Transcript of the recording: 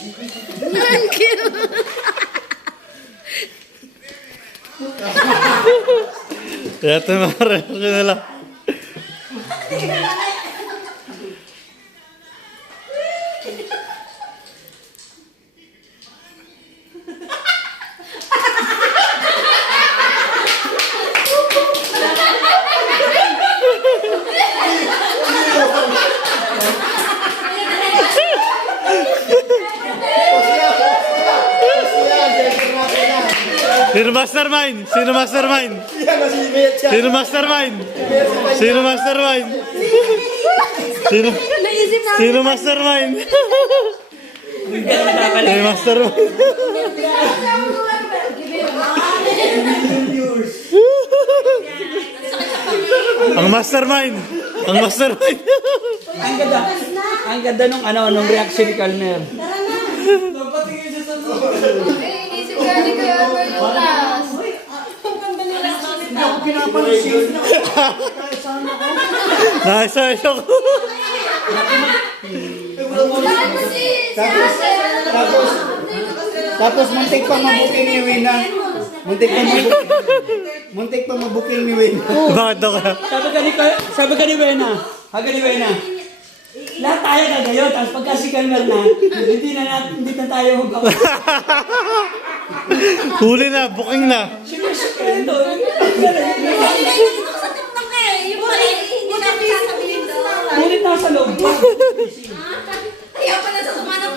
Thank you. Ito mga reaksyon nila. Sino mastermind? Sino mastermind? Sino mastermind? Sino mastermind? Sino Sino mastermind? Sino mastermind? Ang mastermind. Ang mastermind. Ang ganda nung reaction ni Calmer. Inisip ka ni Kuya Albert yung last. Nasa ko. Tapos muntik pa mabuking ni Wina. Muntik pa mabuking ni Wina. Bakit daw ka? Sabi ka ni Wena. Lahat tayo na ngayon, tapos pagka si Calmer na, hindi na tayo mag- Huli na, booking na. Sinisikreto. Ngunit nasa loob pa. Ayaw pa na sa